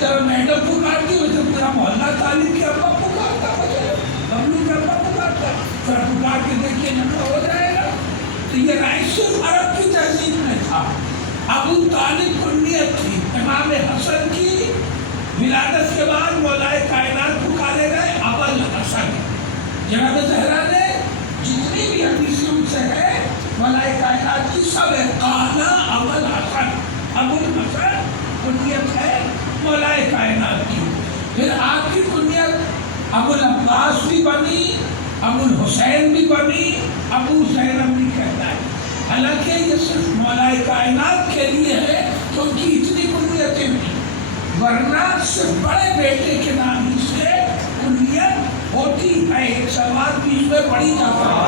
طرح میڈم پکارتی ویسے پورا محلہ طالب کے ابا پکارتا، ببلو کے ابا پکارتا، پھر پکار کے دیکھیے جھگڑا ہو جائے گا۔ تو یہ رائے صرف عرب کی تہذیب میں تھا۔ ابو طالب کنیت تھی، امام حسن کی ولادت کے بعد مولائے کائنات پکارے گئے ابو الحسن۔ جناب زہرا نے جتنی بھی حدیثیں ان سے ہے مولائے کائنات کی سب ہے قانا ابو الحسن، ابو الحسن کنیت ہے مولائے کائنات کی۔ پھر آپ کی کنیت ابو العباس بھی بنی، ابو الحسین بھی بنی، ابو زینب بھی کہتا ہے۔ حالانکہ یہ صرف مولائے کائنات کے لیے ہے کہ ان کی اتنی کنیتیں نہیں، ورنہ صرف بڑے بیٹے کے نام ہی سے کنیت ہوتی ہے۔ ایک سلوات بھی اس میں پڑھی جاتا ہے۔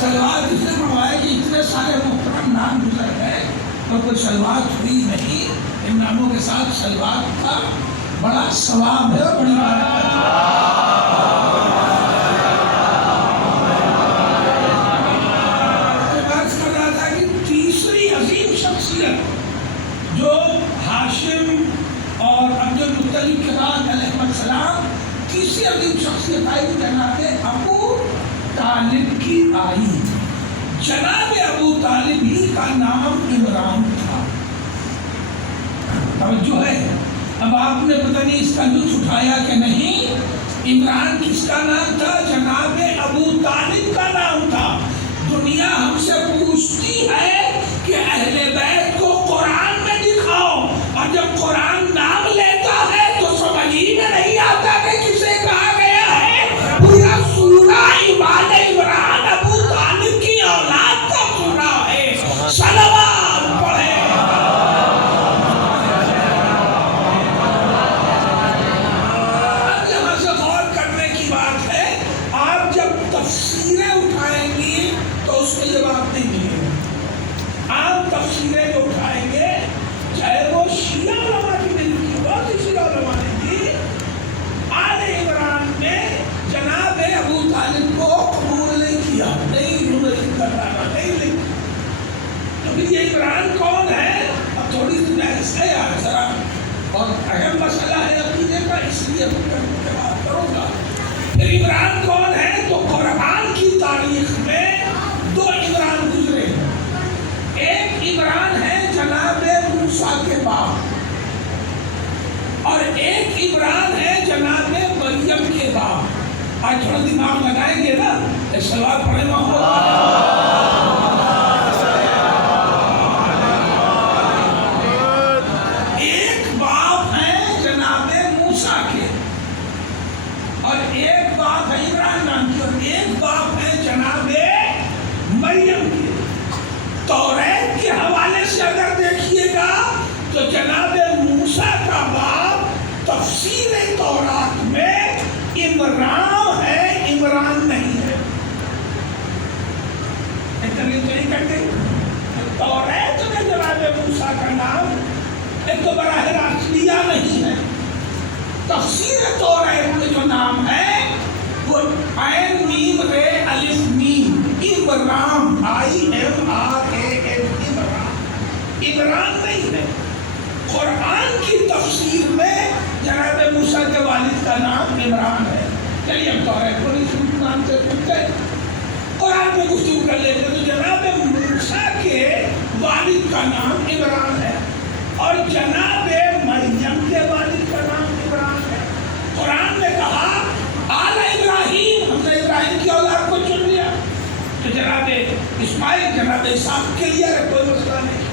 سلوات اس نے پڑھوایا کہ اتنے سارے محترم نام گزر گئے اور کوئی سلوات ہوئی نہیں، ان ناموں کے ساتھ سلوات کا بڑا ثواب ہے، بڑی برکت ہے۔ جو ہاشم اور عبد المطلب کے بعد علیہ السلام تیسری عظیم شخصیت آئی جناب ابو طالب کی آئی۔ جناب ابو طالب ہی کا نام عمران تھا۔ توجہ ہے، اب آپ نے پتہ نہیں اس کا لطف اٹھایا کہ نہیں، عمران کس کا نام تھا؟ جناب ابو طالب کا نام تھا۔ دنیا ہم سے پوچھتی ہے کہ اہل بیت کو قرآن میں دکھاؤ، اور جب قرآن نام لیتا ہے تو سمجھ ہی میں نہیں آتا کہ کسے کہا گیا ہے۔ پورا سورہ عباد عمران ابو طالب کی اولاد کا سورہ ہے۔ صلوات پڑھے۔ اب یہاں سے غور کرنے کی بات ہے، آپ جب تفسیریں اٹھائیں گی تو اس میں یہ بات نہیں ملے گی۔ آپ تفسیریں جو اٹھائیں گے، چاہے وہ شیعہ علماء کی ملتی ہو، کسی علماء نے کی آل عمران میں جناب ابو طالب کو قبول نہیں کیا، نہیں کر رہا، نہیں لکھ۔ تو پھر یہ عمران کون ہے؟ اب تھوڑی سی بحث ہے یار ذرا، اور اہم مسئلہ ہے عقیدے کا، اس لیے بات کروں گا۔ پھر عمران کون ہے؟ تو قرآن کی تاریخ میں دو عمران گزرے ہیں۔ ایک عمران ہے جناب موسیٰ کے باپ، اور ایک عمران ہے جناب مریم کے باپ۔ آج تھوڑا دماغ لگائیں گے نا، ایک سوال پڑھے محمد۔ ایک باپ ہے جناب موسیٰ کے، اور ایک باپ ہے عمران نام کی، اور ایک باپ ہے جناب مریم کے۔ توریت کے حوالے سے اگر دیکھیے گا تو جناب موسیٰ کا باپ تفسیر تورات میں عمران ہے، عمران نہیں ہے۔ توریت میں جناب موسیٰ کا نام ایک تو براہ راست لیا نہیں ہے۔ تفسیر توریت میں جو نام ہے وہ عین میم رے الف میم، عمران، IMRAN، عمران نہیں ہے۔ قرآن کی تفسیر میں جناب موسیٰ کے والد کا نام عمران ہے۔ چلیے ہم توریت کو نہیں سنتے، قرآن میں گفتگو کر لیتے، تو جناب موسیٰ کے والد کا نام عمران ہے، اور جناب مریم کے والد کا نام عمران ہے۔ قرآن نے کہا آل ابراہیم، ہم نے ابراہیم کی اولاد کو چن لیا، تو جناب اسماعیل جناب اسحاق کے لیے کوئی مسئلہ نہیں۔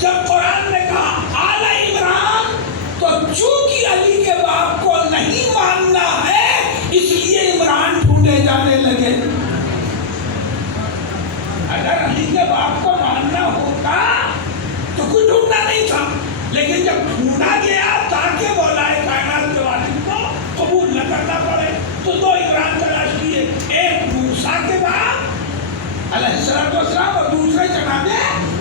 جب قرآن نے کہا آل عمران، تو چونکہ علی کے باپ کو نہیں ماننا ہے اس لیے عمران ڈھونڈے جانے لگے۔ اگر علی کے باپ کو ماننا ہوتا تو کوئی ڈھونڈنا نہیں تھا، لیکن جب ڈھونڈا گیا تاکہ مولائے کائنات کے والد کو قبول نہ کرنا پڑے، تو دو عمران تلاش کیے، ایک موسیٰ کے باپ علیہ السلام اور دوسرے جناب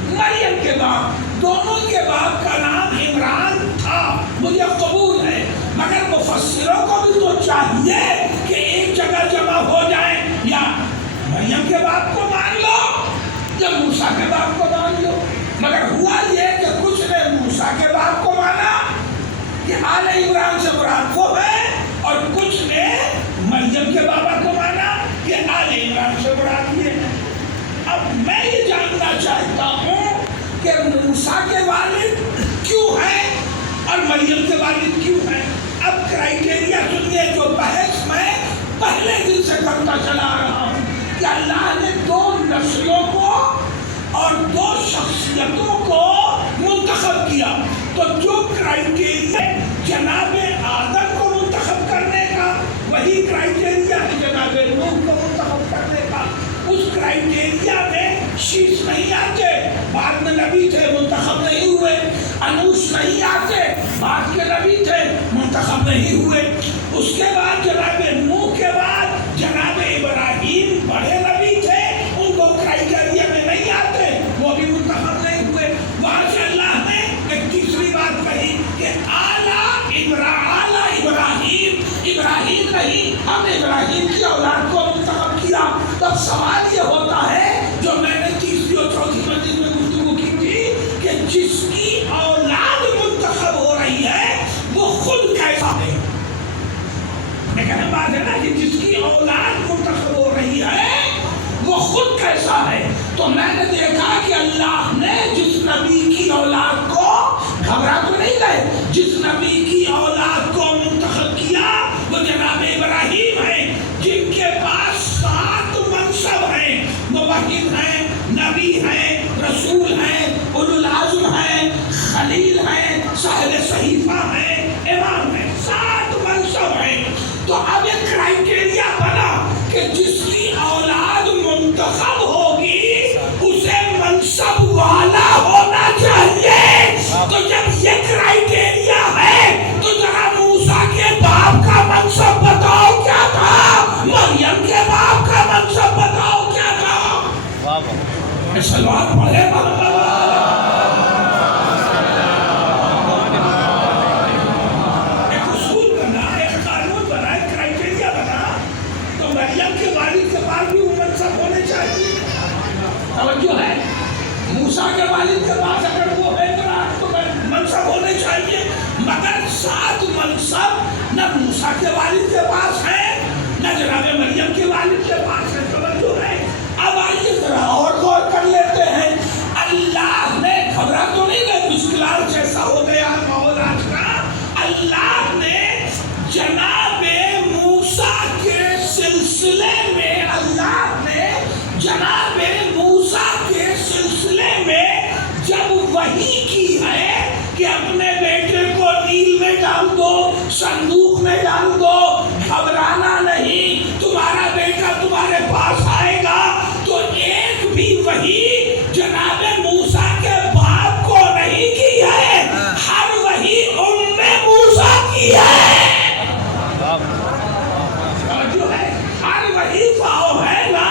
مریم کے باپ۔ دونوں کے باپ کا نام عمران تھا، مجھے قبول ہے، مگر مفسروں کو بھی تو چاہیے کہ ایک جگہ جمع ہو جائیں، یا مریم کے باپ کو مان لو یا موسیٰ کے باپ کو مان لو۔ آل عمران سے مراد وہ ہے، اور کچھ نے مریم کے بابا کو مانا کہ آل عمران سے مراد یہ ہے۔ اب میں یہ جاننا چاہتا ہوں کہ موسیٰ کے والد کیوں ہیں اور مریم کے والد کیوں ہیں؟ اب کرائیٹیریا سنیے جو بحث میں پہلے دن سے کرتا چلا رہا ہوں کہ اللہ نے دو نسلوں کو اور دو شخصیتوں کو منتخب کیا، تو جو کرائیٹیریا جناب آدم کو منتخب کرنے کا وہی کرائیٹیریا ہے جناب نوح کو منتخب کرنے کا۔ اس کرائیٹیریا میں شیش نہیں آتے، بعد میں نبی تھے منتخب نہیں ہوئے، انوش نہیں آتے، بعد کے نبی تھے منتخب نہیں ہوئے۔ اس کے بعد جناب نوح کے بعد جناب ابراہیم بڑے نبی تھے، ان کو کرائیٹیریا میں نہیں آتے، وہ بھی منتخب نہیں ہوئے۔ وہاں سے اللہ نے ایک تیسری بات کہی کہ ابراہیم نہیں، ہم ابراہیم کی اولاد کو منتخب کیا۔ تب سوال یہ ہوتا ہے جو میں نے تیسری اور چوتھی مجلس میں گفتگو کی تھی کہ جس کی اولاد منتخب ہو رہی ہے وہ خود کیسا ہے؟ ایک اہم بات ہے نا کہ جس کی اولاد منتخب ہو رہی ہے وہ خود کیسا ہے؟ تو میں نے دیکھا کہ اللہ نے جس نبی کی اولاد کو، گھبرا تو نہیں گئے، جس نبی کی اولاد کو منتخب کیا وہ جناب ابراہیم ہیں، جن کے پاس 7 منصب ہیں، موحد ہیں، نبی ہیں، رسول ہیں، اولو العزم ہیں، خلیل ہیں، صاحب صحیفہ ہیں، امام ہیں، 7 منصب ہیں۔ تو اب ایک کرائیٹیریا بنا کہ جس کی اولاد منتخب ہوگی اسے منصب والا ہونا چاہیے۔ تو جب یہ کرائیٹیریا ہے تو ذرا موسیٰ کے باپ کا منصب بتاؤ کیا تھا، مریم کے باپ کا منصب بتاؤ کیا تھا۔ سلوات پڑھے ایک اصول بنا، ایک قانون بنا، ایک کرائیٹیریا بنا، تو مریم کے والد کے پاس بھی وہ منصب ہونے چاہیے۔ توجہ ہے، موسیٰ کے والد کے پاس اگر وہ ہے تو منصب ہونے چاہیے، مگر 7 منصب نہ موسیٰ کے والد کے پاس ہے نہ جناب مریم کے والد کے پاس ہے۔ توجہ ہے۔ اب آئیے ذرا اور غور کر لیتے ہیں، اللہ نے، گھبرا تو نہیں گئے، مشکلات جیسا ہو گیا ماحول آج کا، اللہ نے جناب موسیٰ کے سلسلے میں، اللہ نے جناب موسیٰ کے سلسلے میں جب وحی کی ہے کہ اپنے بیٹے کو نیل میں ڈال دو، صندوق میں ڈال دو، گھبرانا نہیں، تمہارا بیٹا تمہارے پاس آئے گا، تو ایک بھی وحی جناب موسیٰ کے باپ کو نہیں کی ہے، ہر وحی موسیٰ کی ہے۔ جو ہے ہر وحی پاؤ ہے نا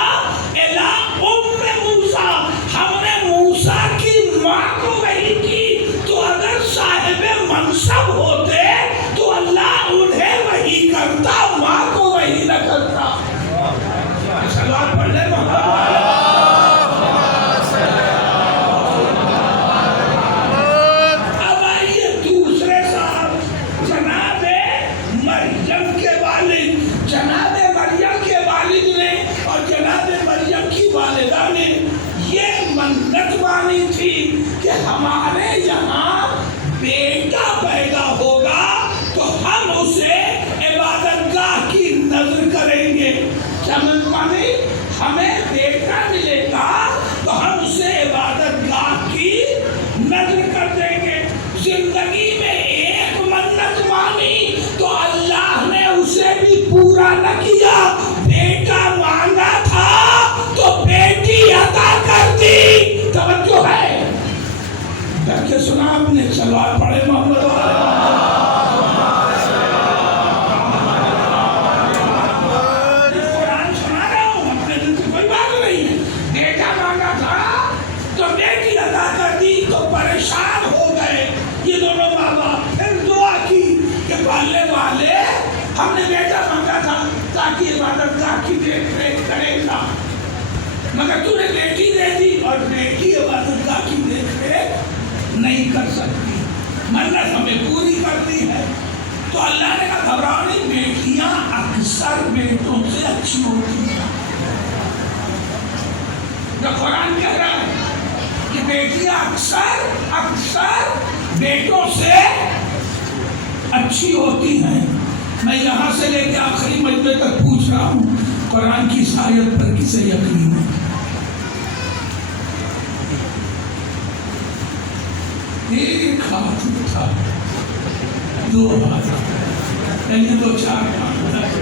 الا موسیٰ، ہم نے موسیٰ کی ماں کو وحی کی، تو اگر صاحب منصب ہوتے تو اللہ انہیں وحی کرتا، ماں کو وحی نہ کرتا۔ سلوات پڑھ لے اب آئیے دوسرے صاحب، جناب مریم کے والد، جناب مریم کے والد نے اور جناب مریم کی والدہ نے یہ منت مانی تھی کہ ہمارے یہاں بیٹا پیدا ہوگا تو ہم اسے عبادت گاہ کی نذر کریں گے۔ کیا منت مانی؟ ہمیں بیٹا ملے گا تو ہم اسے عبادت گاہ کی نذر کر دیں گے۔ زندگی میں ایک منت مانی تو اللہ نے اسے بھی پورا نہ کیا، بیٹا مانگا تھا تو بیٹی عطا کر دی۔ توجہ ہے، ڈر کے سنا آپ نے، سلوات پڑھے محمد قرآن سنا رہا ہوں، اپنے دل سے کوئی بات نہیں ہے۔ بیٹا مانگا تھا تو بیٹی عطا کر دی، تو پریشان ہو گئے یہ دونوں ماں باپ۔ پھر دعا کی کہ پالنے والے، ہم نے بیٹا مانگا تھا تاکہ عبادت گاہ کی دیکھ ریکھ کرے گا، مگر تو نے بیٹی دے دی اور بیٹی عبادت گاہ کی دیکھ ریکھ نہیں کر سکتی، منت ہمیں پوری کرنی ہے۔ تو اللہ نے کہا گھبراؤ نہیں، بیٹیاں اکثر بیٹوں سے اچھی ہوتی ہیں۔ جو قرآن کہہ رہا ہے کہ بیٹیاں اکثر بیٹوں سے اچھی ہوتی ہیں۔ میں یہاں سے لے کے آخری مجمع تک پوچھ رہا ہوں، قرآن کی اس آیت پر کسے یقین ہے؟ ایک ہاتھ اٹھا، دو ہاتھ، یعنی دو چار ہاتھ،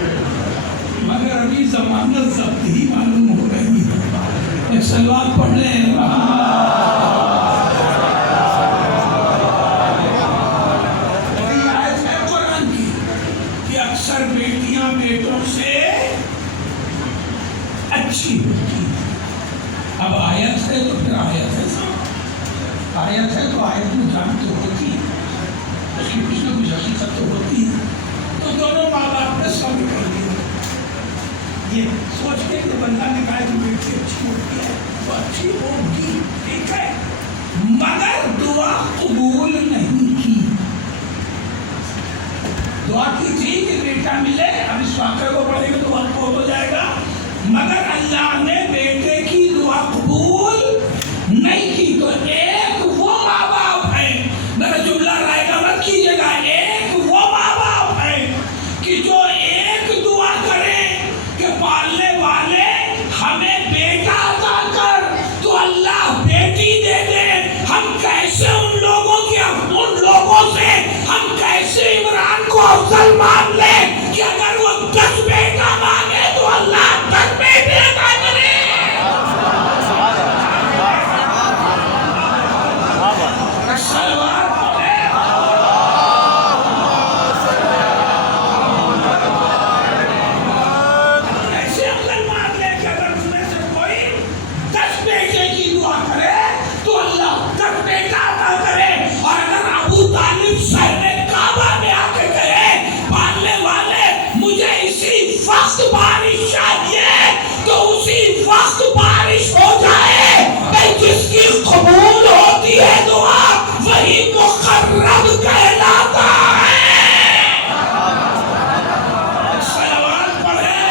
مگر ابھی ضمانت ضبط ہی معلوم ہو رہی ہے۔ ایک سلوات پڑھ لیں۔ یہ آیت ہے قرآن کی کہ اکثر بیٹیاں بیٹوں سے اچھی ہوتی ہیں۔ اب آیت ہے تو پھر آیت ہے، آیت ہے تو آیت میں جان تو ہوتی ہے، اس کی کچھ نہ کچھ حقیقت تو ہوتی ہے۔ تو دونوں ماں باپ نے صبر کر لیا، یہ سوچ کے کہ بندہ نے کہا کہ بیٹی اچھی ہوتی ہے تو اچھی ہوگی، ٹھیک ہے، مگر دعا قبول نہیں کی۔ دعا کی تھی کہ بیٹا ملے، اب اس واقعے کو پڑھیں گے تو وقت ہو جائے گا، مگر اللہ نے بیٹے کی دعا قبول نہیں کی۔ تو ایک وہ ماں باپ ہے، میرا جملہ رائے کا مت کیجیے گا، ایک وہ ماں باپ ہے کہ جو ایک دعا کرے کہ پالنے والے ہمیں بیٹا عطا کر تو اللہ بیٹی دے دے۔ ہم کیسے ان لوگوں سے ہم کیسے عمران کو افضل مان لیں کہ اگر وہ 10 بیٹا مانگے تو اللہ 10 بیٹے عطا کرے۔ ایسے عقل مان لے کہ اگر اس میں سے کوئی 10 بیٹے کی دعا کرے تو اللہ 10 بیٹا عطا کرے، اور اگر ابو طالب صاحب کعبہ میں آ کے کہے پالنے والے مجھے اسی وقت بارش چاہیے تو اسی وقت بارش ہو جائے۔ بھائی جس کی قبول ہوتی ہے دعا وہی مقرب کہلاتا ہے۔ صلوات پڑھیں۔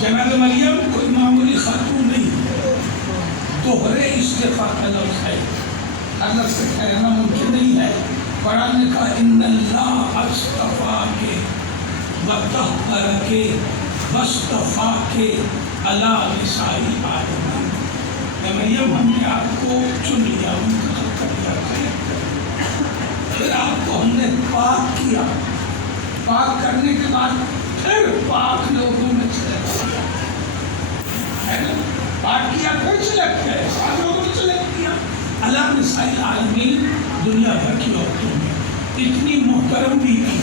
جناب مریم کوئی معمولی خاتون نہیں، دوہرے استفاء کا لفظ ہے، اللہ سے کہنا ممکن نہیں ہے۔ قرآن نے کہا ان اللہ اصطفاک وطہرک واصطفاک علی نساء العالمین۔ اے مریم ہم نے آپ کو چن لیا، منتخب کر لیا، پھر آپ کو ہم نے پاک کیا، پاک کرنے کے بعد پھر پاک لوگوں میں سلیکٹ کیا، پاک کیا پھر سلیکٹ کیا، پاک لوگوں میں سلیکٹ کیا۔ اللہ نساء العالمین دنیا بھر کی عورتوں میں اتنی محترم بھی کی۔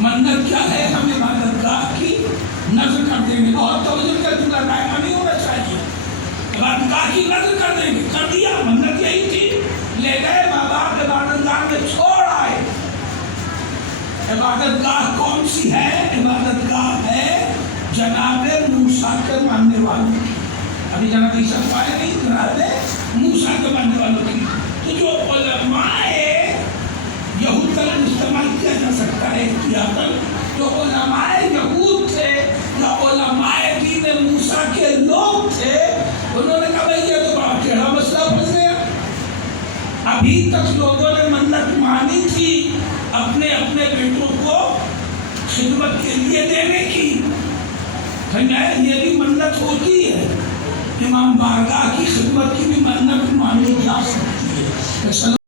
منت کیا ہے؟ ہم عبادت گاہ کی نظر کر دیں گے، اور توجہ کا دنیا رائمہ نہیں ہونا چاہیے، عبادت گاہ کی نظر کر دیں گے، کر دیا۔ منت یہی تھی، لے گئے ماں باپ عبادت گاہ میں چھوڑ آئے۔ عبادت گاہ کون سی ہے؟ عبادت گاہ ہے جناب موسیٰ کے ماننے والوں کی۔ ابھی جناب عیسیٰ پائے نہیں، جناب موسیٰ کے ماننے والوں کی۔ تو جو علماء یہود کا استعمال کیا جا سکتا ہے احتیاطاً، جو علماء یہود تھے یا علماء دین موسیٰ کے لوگ تھے، انہوں نے کہا بھئی یہ تو بڑا ٹیڑھا مسئلہ پھنس گیا۔ ابھی تک لوگوں نے منت مانی تھی اپنے اپنے بیٹوں کو خدمت کے لیے دینے کی، یہ بھی منت ہوتی ہے، امام بارگاہ کی خدمت کی بھی منت مانی جا سکتی ہے۔